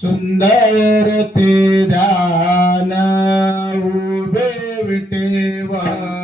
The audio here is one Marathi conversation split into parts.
सुंदर ते ध्यान उभे विटेवारी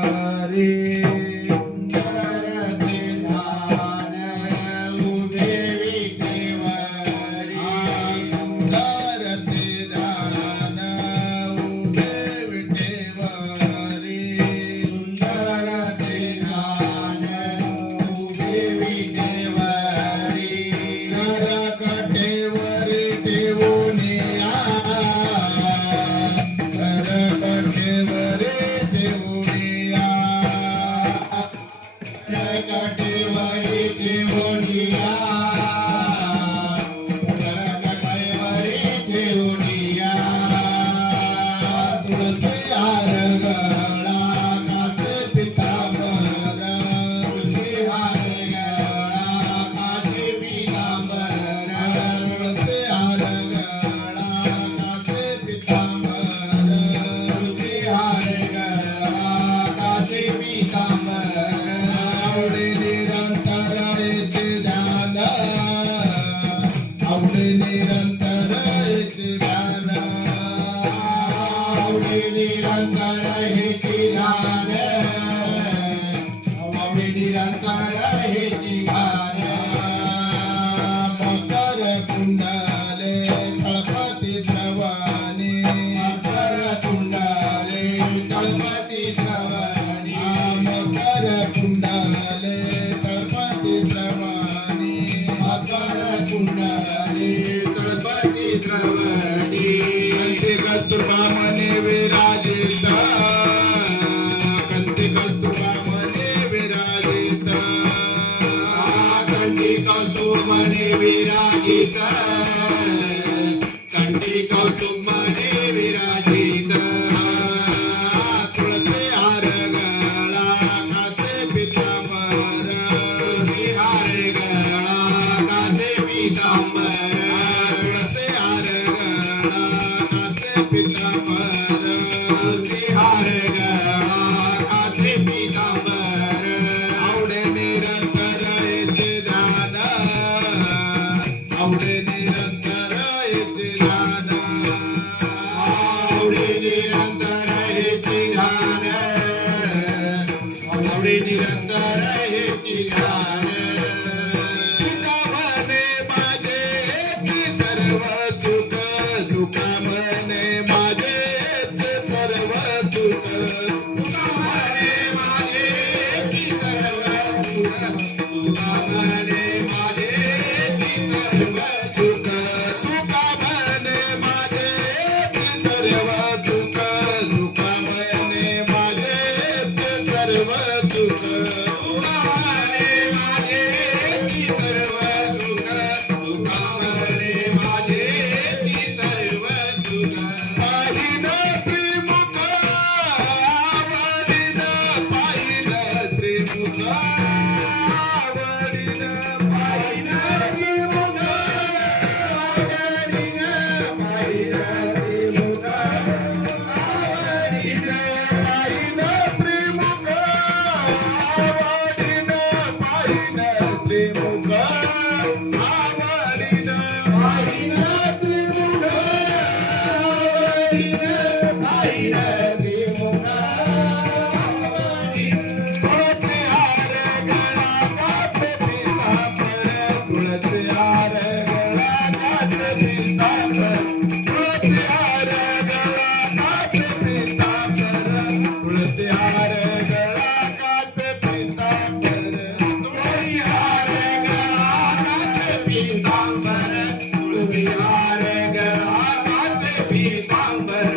हार गळा काच पितांबर तुळशी हार गळा काच पितांबर तुळशी हार गळा काच पितांबर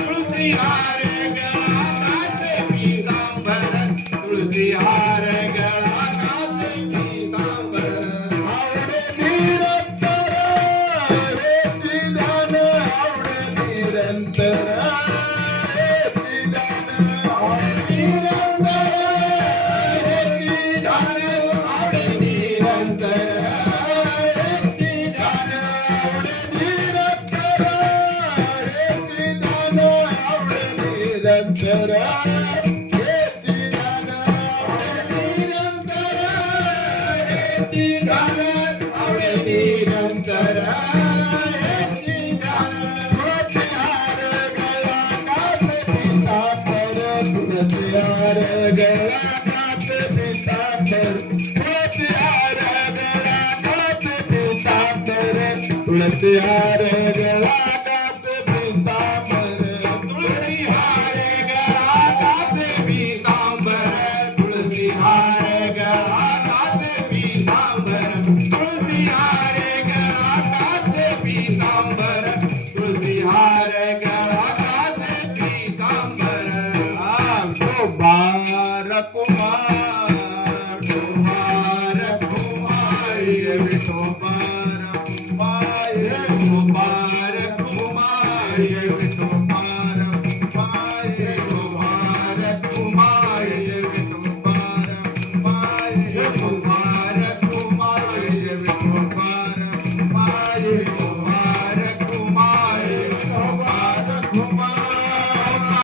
तुळशी हार गळा काच पितांबर तुळशी हार गळा काच पितांबर आवडे निरंतर हेची दान आवडे निरंतर हेची दान आवडे निरंतर हेची दान आवडे निरंतर हेची दान आवडे निरंतर हेची दान आवडे निरंतर हेची दान आवडे निरंतर हेची दान आवडे निरंतर हेची दान तुळशी हार गळा काच पितांबर तुळशी हार गळा काच पितांबर तुळशी हार गळा काच पितांबर तुळशी हार गळा काच पितांबर तुळशी हार गळा काच पितांबर तुळशी हार गळा काच पितांबर तुळशी हार गळा काच पितांबर तुळशी हार गळा काच पितांबर कुमार कुमार कुमार कुमार विठोबा